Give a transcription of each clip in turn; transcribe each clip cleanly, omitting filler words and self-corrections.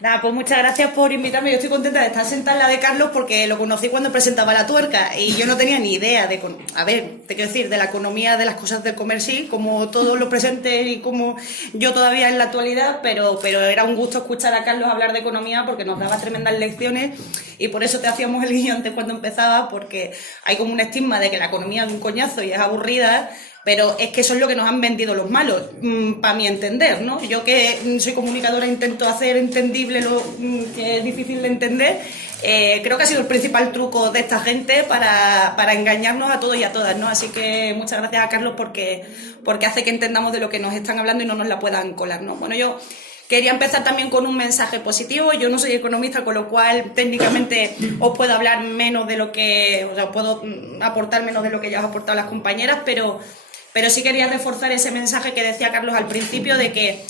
Nada, pues muchas gracias por invitarme. Yo estoy contenta de estar sentada en la de Carlos porque lo conocí cuando presentaba La Tuerca y yo no tenía ni idea de, a ver, te quiero decir, de la economía, de las cosas del comercio, sí, como todos los presentes y como yo todavía en la actualidad, pero era un gusto escuchar a Carlos hablar de economía porque nos daba tremendas lecciones y por eso te hacíamos el guión antes cuando empezaba, porque hay como un estigma de que la economía es un coñazo y es aburrida. Pero es que eso es lo que nos han vendido los malos, para mi entender, ¿no? Yo que soy comunicadora intento hacer entendible lo que es difícil de entender. Creo que ha sido el principal truco de esta gente para engañarnos a todos y a todas, ¿no? Así que muchas gracias a Carlos porque hace que entendamos de lo que nos están hablando y no nos la puedan colar, ¿no? Bueno, yo quería empezar también con un mensaje positivo. Yo no soy economista, con lo cual técnicamente os puedo hablar menos de lo que, o sea, os puedo aportar menos de lo que ya os han aportado las compañeras, pero sí quería reforzar ese mensaje que decía Carlos al principio de que,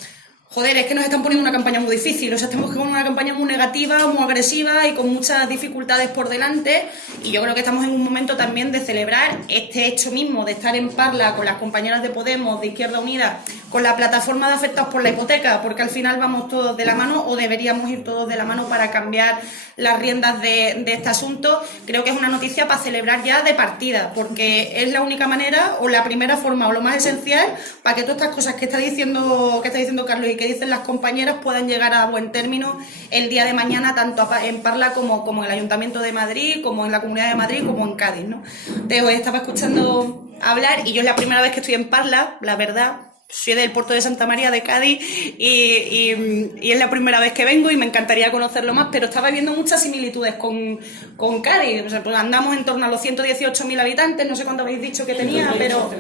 joder, es que nos están poniendo una campaña muy difícil, o sea, estamos con una campaña muy negativa, muy agresiva y con muchas dificultades por delante, y yo creo que estamos en un momento también de celebrar este hecho mismo, de estar en Parla con las compañeras de Podemos, de Izquierda Unida, con la plataforma de afectados por la hipoteca, porque al final vamos todos de la mano, o deberíamos ir todos de la mano para cambiar las riendas de este asunto. Creo que es una noticia para celebrar ya de partida, porque es la única manera, o la primera forma, o lo más esencial, para que todas estas cosas que está diciendo Carlos y que dicen las compañeras puedan llegar a buen término el día de mañana, tanto en Parla como en el Ayuntamiento de Madrid, como en la Comunidad de Madrid, como en Cádiz, ¿no? Entonces, hoy estaba escuchando hablar y yo es la primera vez que estoy en Parla, la verdad. Soy del puerto de Santa María de Cádiz y es la primera vez que vengo y me encantaría conocerlo más, pero estaba viendo muchas similitudes con Cádiz. O sea, pues andamos en torno a los 118.000 habitantes, no sé cuánto habéis dicho que tenía, pero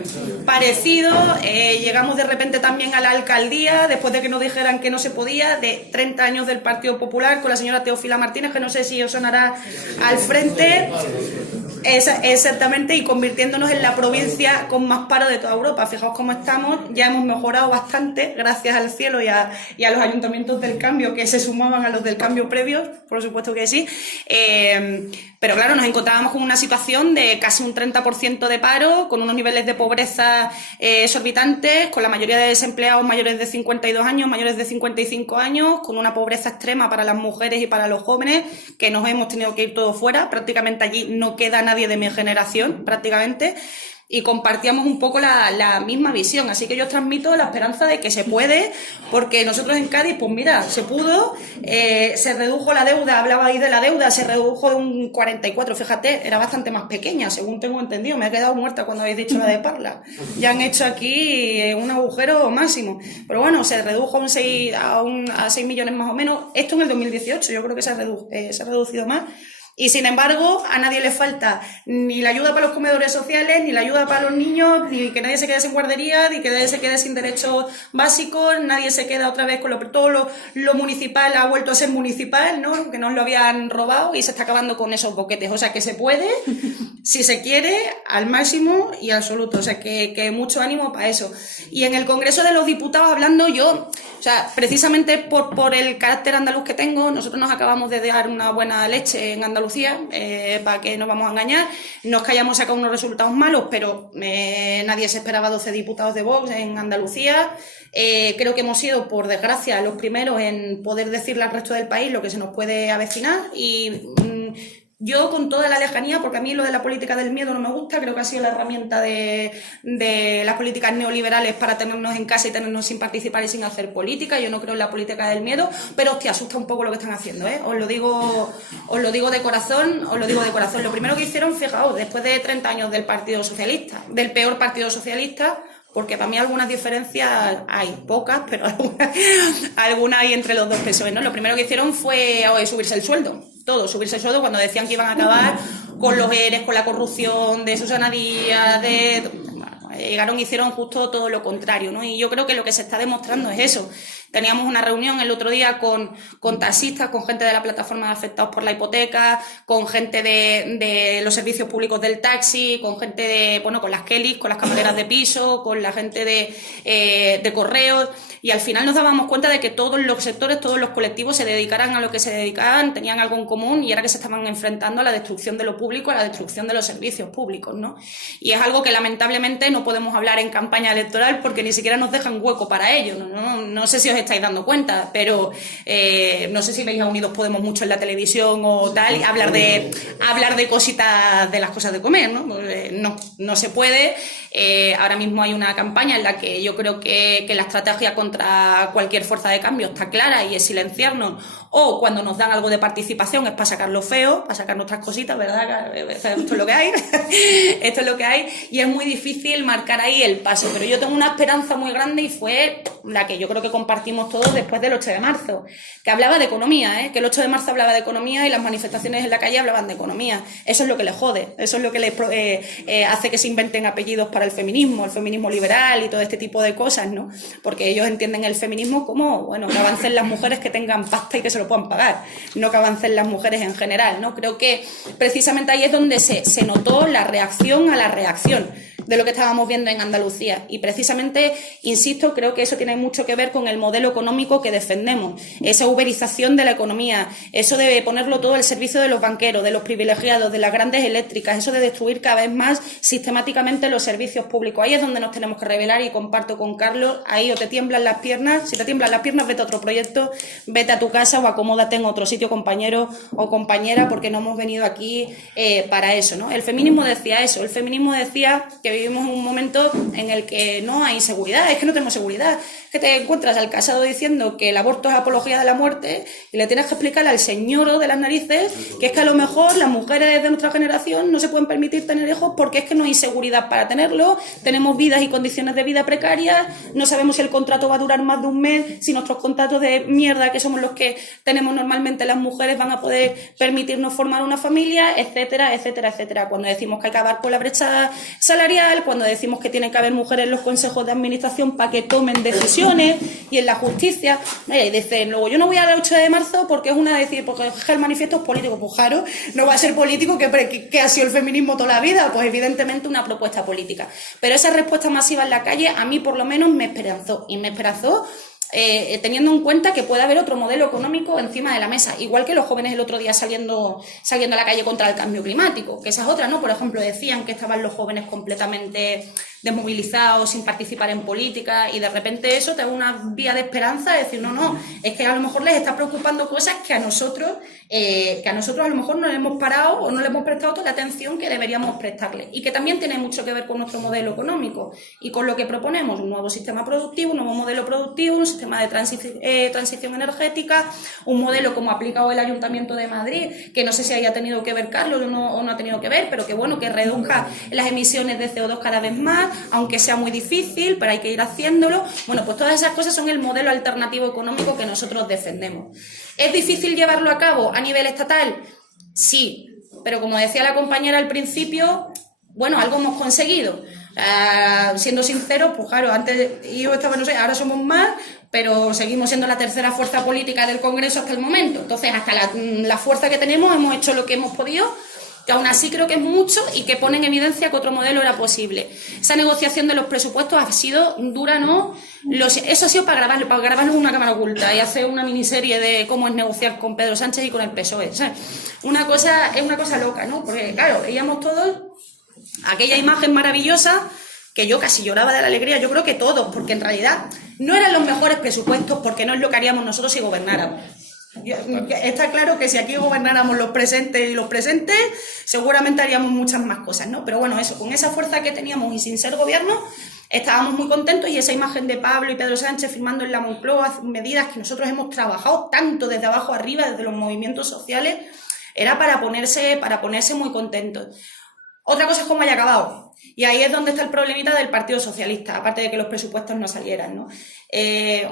parecido. Llegamos de repente también a la alcaldía, después de que nos dijeran que no se podía, de 30 años del Partido Popular, con la señora Teófila Martínez, que no sé si os sonará, al frente. Exactamente, y convirtiéndonos en la provincia con más paro de toda Europa. Fijaos cómo estamos, ya hemos mejorado bastante, gracias al cielo y a los ayuntamientos del cambio que se sumaban a los del cambio previos, por supuesto que sí. Pero claro, nos encontrábamos con una situación de casi un 30% de paro, con unos niveles de pobreza exorbitantes, con la mayoría de desempleados mayores de 52 años, mayores de 55 años, con una pobreza extrema para las mujeres y para los jóvenes, que nos hemos tenido que ir todos fuera. Prácticamente allí no queda nadie de mi generación, prácticamente. Y compartíamos un poco la misma visión, así que yo os transmito la esperanza de que se puede, porque nosotros en Cádiz, pues mira, se pudo, se redujo la deuda, hablaba ahí de la deuda, se redujo de un 44, fíjate, era bastante más pequeña, según tengo entendido, me he quedado muerta cuando habéis dicho la de Parla, ya han hecho aquí un agujero máximo, pero bueno, se redujo a 6 millones más o menos, esto en el 2018, yo creo que se ha reducido más. Y sin embargo, a nadie le falta ni la ayuda para los comedores sociales, ni la ayuda para los niños, ni que nadie se quede sin guardería, ni que nadie se quede sin derechos básicos, nadie se queda otra vez con todo lo municipal ha vuelto a ser municipal, ¿no? Que nos lo habían robado y se está acabando con esos boquetes. O sea, que se puede, si se quiere, al máximo y absoluto. O sea, que mucho ánimo para eso. Y en el Congreso de los Diputados, hablando yo, o sea, precisamente por el carácter andaluz que tengo, nosotros nos acabamos de dar una buena leche en Andalucía, para que no vamos a engañar, no es que hayamos sacado unos resultados malos, pero nadie se esperaba 12 diputados de Vox en Andalucía. Creo que hemos sido, por desgracia, los primeros en poder decirle al resto del país lo que se nos puede avecinar y yo con toda la lejanía, porque a mí lo de la política del miedo no me gusta, creo que ha sido la herramienta de las políticas neoliberales para tenernos en casa y tenernos sin participar y sin hacer política. Yo no creo en la política del miedo, pero hostia, asusta un poco lo que están haciendo, ¿eh? Os lo digo de corazón, Lo primero que hicieron, fijaos, después de 30 años del Partido Socialista, del peor Partido Socialista, porque para mí algunas diferencias hay, pocas, pero algunas hay entre los dos PSOE, ¿no? Lo primero que hicieron fue subirse el sueldo. Subirse el sueldo cuando decían que iban a acabar con los ERES, con la corrupción de Susana Díaz, llegaron y hicieron justo todo lo contrario, ¿no? Y yo creo que lo que se está demostrando es eso. Teníamos una reunión el otro día con taxistas, con gente de la plataforma de afectados por la hipoteca, con gente de los servicios públicos del taxi, con gente con las Kellys, con las camareras de piso, con la gente de correos. Y al final nos dábamos cuenta de que todos los sectores, todos los colectivos se dedicaran a lo que se dedicaban, tenían algo en común y era que se estaban enfrentando a la destrucción de lo público, a la destrucción de los servicios públicos, ¿no? Y es algo que lamentablemente no podemos hablar en campaña electoral porque ni siquiera nos dejan hueco para ello, ¿no? No sé si os os estáis dando cuenta, pero no sé si veis a Unidos Podemos mucho en la televisión o tal, y hablar de cositas, de las cosas de comer, ¿no? No se puede. Ahora mismo hay una campaña en la que yo creo que la estrategia contra cualquier fuerza de cambio está clara y es silenciarnos, o cuando nos dan algo de participación es para sacar lo feo, para sacar nuestras cositas, ¿verdad? Esto es lo que hay, esto es lo que hay, y es muy difícil marcar ahí el paso, pero yo tengo una esperanza muy grande y fue la que yo creo que compartimos todos después del 8 de marzo, que hablaba de economía, que el 8 de marzo hablaba de economía y las manifestaciones en la calle hablaban de economía. Eso es lo que les jode, eso es lo que les hace que se inventen apellidos para el feminismo liberal y todo este tipo de cosas, ¿no? Porque ellos entienden el feminismo como, bueno, que avancen las mujeres que tengan pasta y que se lo puedan pagar, no que avancen las mujeres en general, ¿no? Creo que precisamente ahí es donde se notó la reacción a la reacción de lo que estábamos viendo en Andalucía. Y precisamente, insisto, creo que eso tiene mucho que ver con el modelo económico que defendemos, esa uberización de la economía, eso de ponerlo todo al servicio de los banqueros, de los privilegiados, de las grandes eléctricas, eso de destruir cada vez más sistemáticamente los servicios públicos. Ahí es donde nos tenemos que revelar, y comparto con Carlos, ahí o te tiemblan las piernas, si te tiemblan las piernas, vete a otro proyecto, vete a tu casa o acomódate en otro sitio, compañero o compañera, porque no hemos venido aquí para eso, ¿no? El feminismo decía eso, el feminismo decía que vivimos en un momento en el que no hay seguridad, es que no tenemos seguridad, que te encuentras al Casado diciendo que el aborto es apología de la muerte y le tienes que explicar al señor de las narices que es que a lo mejor las mujeres de nuestra generación no se pueden permitir tener hijos porque es que no hay seguridad para tenerlo, tenemos vidas y condiciones de vida precarias, no sabemos si el contrato va a durar más de un mes, si nuestros contratos de mierda, que somos los que tenemos normalmente las mujeres, van a poder permitirnos formar una familia, etcétera, etcétera, etcétera. Cuando decimos que hay que acabar con la brecha salarial, cuando decimos que tiene que haber mujeres en los consejos de administración para que tomen decisiones, y en la justicia, y dicen luego, yo no voy a dar 8 de marzo porque es porque el manifiesto es político. Pues claro, no va a ser político que ha sido el feminismo toda la vida, pues evidentemente una propuesta política. Pero esa respuesta masiva en la calle a mí por lo menos me esperanzó, y me esperanzó teniendo en cuenta que puede haber otro modelo económico encima de la mesa, igual que los jóvenes el otro día saliendo a la calle contra el cambio climático, que esa es otra, ¿no? Por ejemplo, decían que estaban los jóvenes completamente desmovilizados, sin participar en política, y de repente eso te da una vía de esperanza de decir, no, es que a lo mejor les está preocupando cosas que a nosotros a lo mejor no le hemos parado o no le hemos prestado toda la atención que deberíamos prestarle, y que también tiene mucho que ver con nuestro modelo económico y con lo que proponemos: un nuevo sistema productivo, un nuevo modelo productivo, un sistema de transición energética, un modelo como ha aplicado el Ayuntamiento de Madrid, que no sé si haya tenido que ver Carlos o no ha tenido que ver, pero que bueno, que reduzca las emisiones de CO2 cada vez más, aunque sea muy difícil, pero hay que ir haciéndolo. Bueno, pues todas esas cosas son el modelo alternativo económico que nosotros defendemos. ¿Es difícil llevarlo a cabo a nivel estatal? Sí, pero como decía la compañera al principio, bueno, algo hemos conseguido. Siendo sinceros, pues claro, antes yo estaba, no sé, ahora somos más, pero seguimos siendo la tercera fuerza política del Congreso hasta el momento. Entonces, hasta la fuerza que tenemos, hemos hecho lo que hemos podido, que aún así creo que es mucho y que pone en evidencia que otro modelo era posible. Esa negociación de los presupuestos ha sido dura, ¿no? Eso ha sido para grabarlo en una cámara oculta y hacer una miniserie de cómo es negociar con Pedro Sánchez y con el PSOE. O sea, es una cosa loca, ¿no? Porque, claro, veíamos todos aquella imagen maravillosa que yo casi lloraba de la alegría, yo creo que todos, porque en realidad no eran los mejores presupuestos, porque no es lo que haríamos nosotros si gobernáramos. Está claro que si aquí gobernáramos los presentes, seguramente haríamos muchas más cosas, ¿no? Pero bueno, eso, con esa fuerza que teníamos y sin ser gobierno, estábamos muy contentos, y esa imagen de Pablo y Pedro Sánchez firmando en la Moncloa medidas que nosotros hemos trabajado tanto desde abajo arriba, desde los movimientos sociales, era para ponerse muy contentos. Otra cosa es cómo haya acabado. Y ahí es donde está el problemita del Partido Socialista, aparte de que los presupuestos no salieran, ¿no?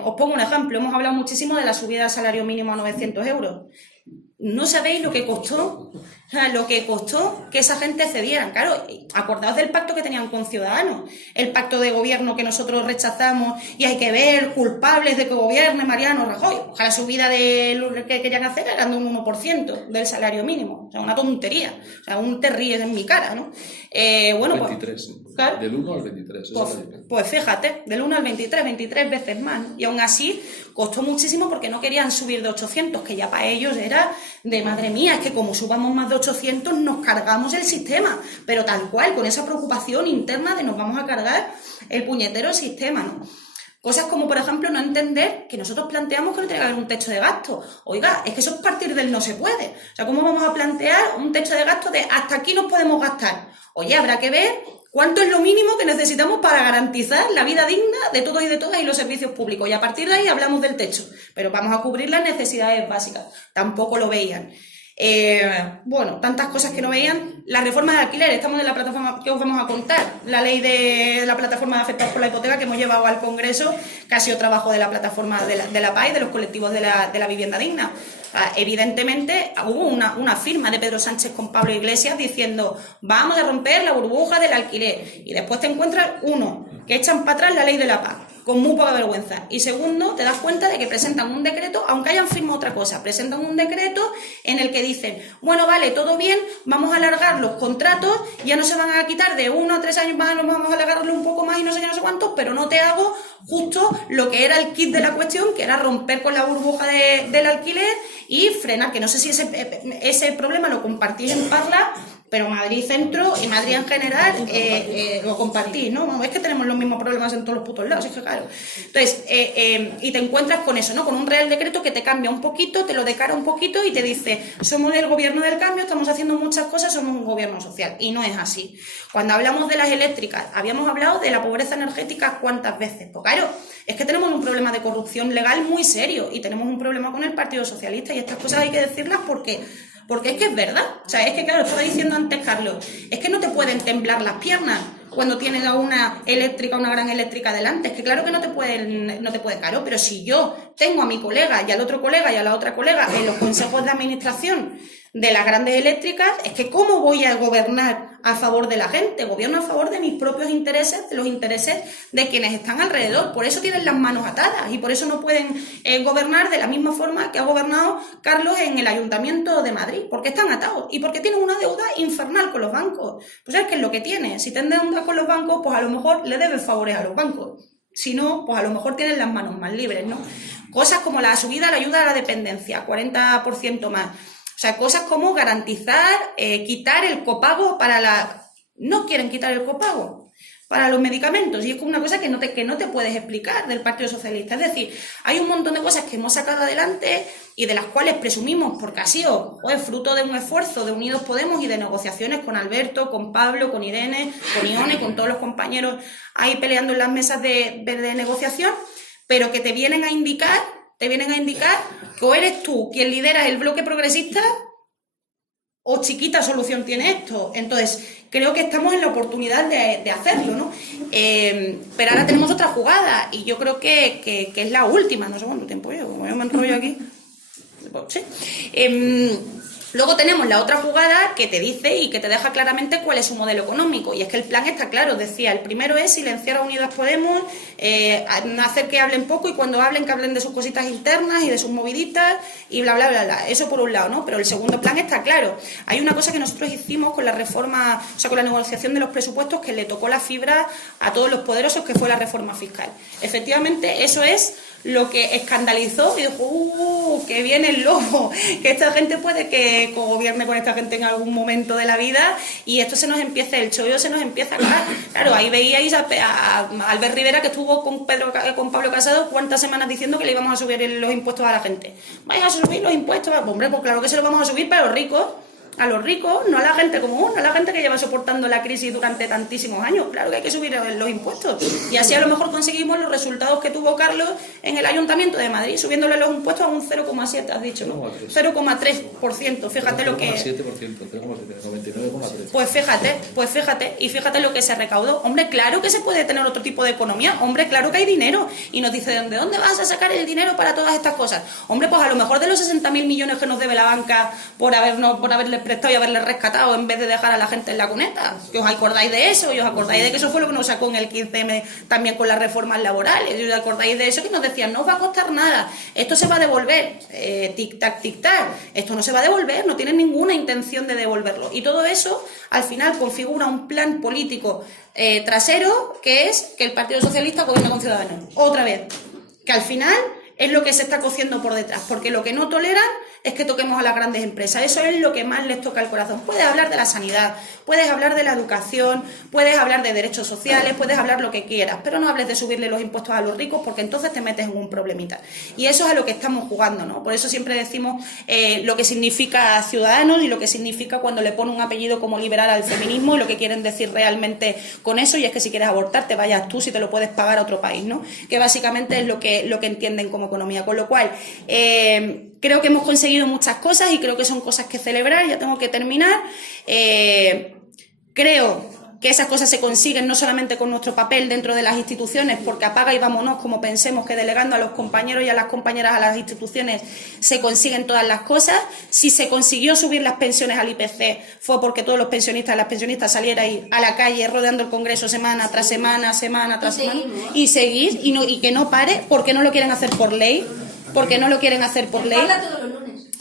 Os pongo un ejemplo. Hemos hablado muchísimo de la subida del salario mínimo a 900 euros. ¿No sabéis lo que costó? O sea, lo que costó que esa gente cedieran. Claro, acordaos del pacto que tenían con Ciudadanos, el pacto de gobierno que nosotros rechazamos, y hay que ver culpables de que gobierne Mariano Rajoy. O sea, la subida que querían hacer era de un 1% del salario mínimo. O sea, una tontería. O sea, te ríes en mi cara, ¿no? Bueno, 23, pues, claro, del 1 al 23. Pues fíjate, del 1 al 23 veces más, ¿no? Y aún así costó muchísimo porque no querían subir de 800, que ya para ellos era de madre mía, es que como subamos más de 800 nos cargamos el sistema, pero tal cual, con esa preocupación interna de nos vamos a cargar el puñetero sistema, ¿no? Cosas como, por ejemplo, no entender que nosotros planteamos que no tiene que haber un techo de gasto. Oiga, es que eso es partir del no se puede. O sea, ¿cómo vamos a plantear un techo de gasto de hasta aquí nos podemos gastar? Oye, habrá que ver cuánto es lo mínimo que necesitamos para garantizar la vida digna de todos y de todas y los servicios públicos. Y a partir de ahí hablamos del techo. Pero vamos a cubrir las necesidades básicas. Tampoco lo veían. Bueno, tantas cosas que no veían. La reforma de alquiler, estamos en la plataforma que os vamos a contar, la ley de la plataforma de afectados por la hipoteca que hemos llevado al Congreso, que ha sido trabajo de la plataforma de la PAI, de los colectivos de la vivienda digna. Evidentemente hubo una firma de Pedro Sánchez con Pablo Iglesias diciendo vamos a romper la burbuja del alquiler, y después te encuentras uno que echan para atrás la ley de la paz con muy poca vergüenza, y segundo, te das cuenta de que presentan un decreto, aunque hayan firmado otra cosa, presentan un decreto en el que dicen, bueno, vale, todo bien, vamos a alargar los contratos, ya no se van a quitar de 1 a 3 años más, vamos a alargarlo un poco más y no sé qué, no sé cuántos, pero no te hago justo lo que era el kit de la cuestión, que era romper con la burbuja del alquiler y frenar, que no sé si ese problema lo compartís en Parla, pero Madrid Centro y Madrid en general lo compartís, ¿no? Es que tenemos los mismos problemas en todos los putos lados, es que claro. Entonces, y te encuentras con eso, ¿no? Con un Real Decreto que te cambia un poquito, te lo decara un poquito y te dice, somos el gobierno del cambio, estamos haciendo muchas cosas, somos un gobierno social. Y no es así. Cuando hablamos de las eléctricas, habíamos hablado de la pobreza energética ¿cuántas veces? Pues claro, es que tenemos un problema de corrupción legal muy serio y tenemos un problema con el Partido Socialista, y estas cosas hay que decirlas porque es que es verdad. O sea, es que claro, estaba diciendo antes Carlos, es que no te pueden temblar las piernas cuando tienes a una eléctrica, una gran eléctrica delante. Es que claro que no te puede, claro, pero si yo tengo a mi colega y al otro colega y a la otra colega en los consejos de administración de las grandes eléctricas, es que ¿cómo voy a gobernar a favor de la gente? Gobierno a favor de mis propios intereses, de los intereses de quienes están alrededor. Por eso tienen las manos atadas y por eso no pueden gobernar de la misma forma que ha gobernado Carlos en el Ayuntamiento de Madrid, porque están atados y porque tienen una deuda infernal con los bancos. Pues ¿sabes qué es lo que tiene? Si tienen deuda con los bancos, pues a lo mejor le deben favores a los bancos. Si no, pues a lo mejor tienen las manos más libres, ¿no? Cosas como la subida a la ayuda a la dependencia, 40% más. O sea, cosas como garantizar, quitar el copago para no quieren quitar el copago para los medicamentos, y es como una cosa que no te puedes explicar del Partido Socialista. Es decir, hay un montón de cosas que hemos sacado adelante y de las cuales presumimos, porque ha sido fruto de un esfuerzo de Unidos Podemos y de negociaciones con Alberto, con Pablo, con Irene, con Ione, con todos los compañeros ahí peleando en las mesas de negociación, pero que te vienen a indicar que o eres tú quien lidera el bloque progresista o chiquita solución tiene esto. Entonces, creo que estamos en la oportunidad de hacerlo, ¿no? Pero ahora tenemos otra jugada y yo creo que es la última. No sé cuánto tiempo llevo, como yo me enrollo aquí. Sí. Luego tenemos la otra jugada que te dice y que te deja claramente cuál es su modelo económico, y es que el plan está claro. Decía, el primero es silenciar a Unidas Podemos, hacer que hablen poco y cuando hablen que hablen de sus cositas internas y de sus moviditas y bla, bla, bla, bla. Eso por un lado, ¿no? Pero el segundo plan está claro. Hay una cosa que nosotros hicimos con la reforma, o sea, con la negociación de los presupuestos, que le tocó la fibra a todos los poderosos, que fue la reforma fiscal. Efectivamente, eso es lo que escandalizó y dijo, que viene el lobo, que esta gente puede que gobierne con esta gente en algún momento de la vida, y esto se nos empieza, el chollo se nos empieza a acabar. Claro, ahí veíais a Albert Rivera, que estuvo con Pablo Casado cuántas semanas diciendo que le íbamos a subir los impuestos a la gente. ¿Vais a subir los impuestos? Hombre, pues claro que se los vamos a subir para los ricos. A los ricos, no a la gente común, no a la gente que lleva soportando la crisis durante tantísimos años. Claro que hay que subir los impuestos. Y así a lo mejor conseguimos los resultados que tuvo Carlos en el Ayuntamiento de Madrid, subiéndole los impuestos a un 0,7, has dicho, ¿no? 0,3%. Fíjate lo que... 0,7%, 99,3%. Pues fíjate, y fíjate lo que se recaudó. Hombre, claro que se puede tener otro tipo de economía. Hombre, claro que hay dinero. Y nos dice, ¿de dónde vas a sacar el dinero para todas estas cosas? Hombre, pues a lo mejor de los 60.000 millones que nos debe la banca por haberle prestado y haberle rescatado en vez de dejar a la gente en la cuneta. ¿Que os acordáis de eso? ¿Y os acordáis de que eso fue lo que nos sacó en el 15M también con las reformas laborales? ¿Y os acordáis de eso? Que nos decían, no os va a costar nada, esto se va a devolver, tic-tac, tic-tac, esto no se va a devolver, no tienen ninguna intención de devolverlo. Y todo eso, al final, configura un plan político trasero, que es que el Partido Socialista gobierne con Ciudadanos. Otra vez, que al final es lo que se está cociendo por detrás, porque lo que no toleran es que toquemos a las grandes empresas. Eso es lo que más les toca al corazón. Puedes hablar de la sanidad, puedes hablar de la educación, puedes hablar de derechos sociales, puedes hablar lo que quieras, pero no hables de subirle los impuestos a los ricos, porque entonces te metes en un problemita. Y eso es a lo que estamos jugando, ¿no? Por eso siempre decimos lo que significa Ciudadanos y lo que significa cuando le ponen un apellido como liberal al feminismo, y lo que quieren decir realmente con eso, y es que si quieres abortar te vayas tú si te lo puedes pagar a otro país, ¿no? Que básicamente es lo que entienden como economía. Con lo cual, creo que hemos conseguido muchas cosas y creo que son cosas que celebrar. Ya tengo que terminar. Creo que esas cosas se consiguen no solamente con nuestro papel dentro de las instituciones, porque apaga y vámonos, como pensemos que delegando a los compañeros y a las compañeras a las instituciones se consiguen todas las cosas. Si se consiguió subir las pensiones al IPC fue porque todos los pensionistas y las pensionistas salieran a la calle rodeando el Congreso semana tras semana, semana tras semana, y seguir y que no pare. ¿Por qué no lo quieren hacer por ley? ¿Por qué no lo quieren hacer por ley?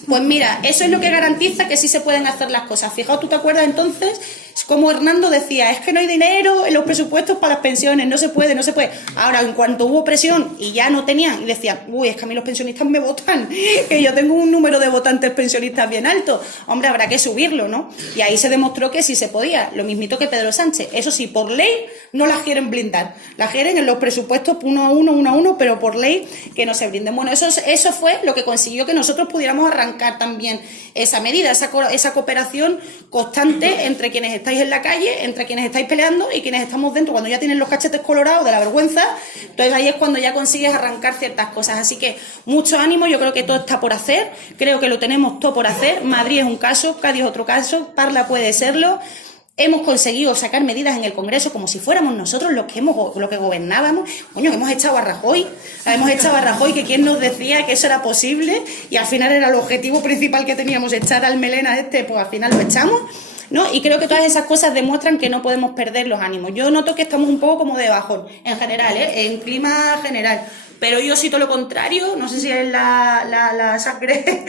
Pues mira, eso es lo que garantiza que sí se pueden hacer las cosas. Fijaos, ¿tú te acuerdas entonces como Hernando decía, es que no hay dinero en los presupuestos para las pensiones, no se puede, no se puede? Ahora, en cuanto hubo presión y ya no tenían, y decían, uy, es que a mí los pensionistas me votan, que yo tengo un número de votantes pensionistas bien alto, hombre, habrá que subirlo, ¿no? Y ahí se demostró que sí se podía, lo mismito que Pedro Sánchez. Eso sí, por ley no las quieren blindar, las quieren en los presupuestos uno a uno, pero por ley que no se blinden. Bueno, eso fue lo que consiguió que nosotros pudiéramos arrancar también esa medida, esa cooperación constante entre quienes estáis en la calle, entre quienes estáis peleando y quienes estamos dentro, cuando ya tienen los cachetes colorados de la vergüenza. Entonces ahí es cuando ya consigues arrancar ciertas cosas. Así que mucho ánimo, yo creo que todo está por hacer, creo que lo tenemos todo por hacer. Madrid es un caso, Cádiz es otro caso, Parla puede serlo. Hemos conseguido sacar medidas en el Congreso como si fuéramos nosotros los que gobernábamos. Coño, hemos echado a Rajoy, que quién nos decía que eso era posible, y al final era el objetivo principal que teníamos, echar al melena pues al final lo echamos, ¿no? Y creo que todas esas cosas demuestran que no podemos perder los ánimos. Yo noto que estamos un poco como de bajón, en general, en clima general. Pero yo cito lo contrario, no sé si es la sangre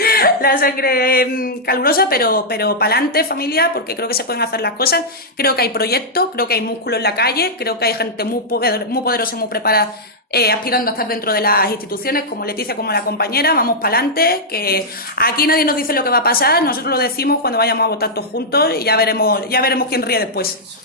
calurosa, pero pa'lante, familia, porque creo que se pueden hacer las cosas. Creo que hay proyectos, creo que hay músculo en la calle, creo que hay gente muy poderosa y muy preparada, aspirando a estar dentro de las instituciones, como Leticia, como la compañera. Vamos pa'lante, que aquí nadie nos dice lo que va a pasar, nosotros lo decimos cuando vayamos a votar todos juntos, y ya veremos quién ríe después.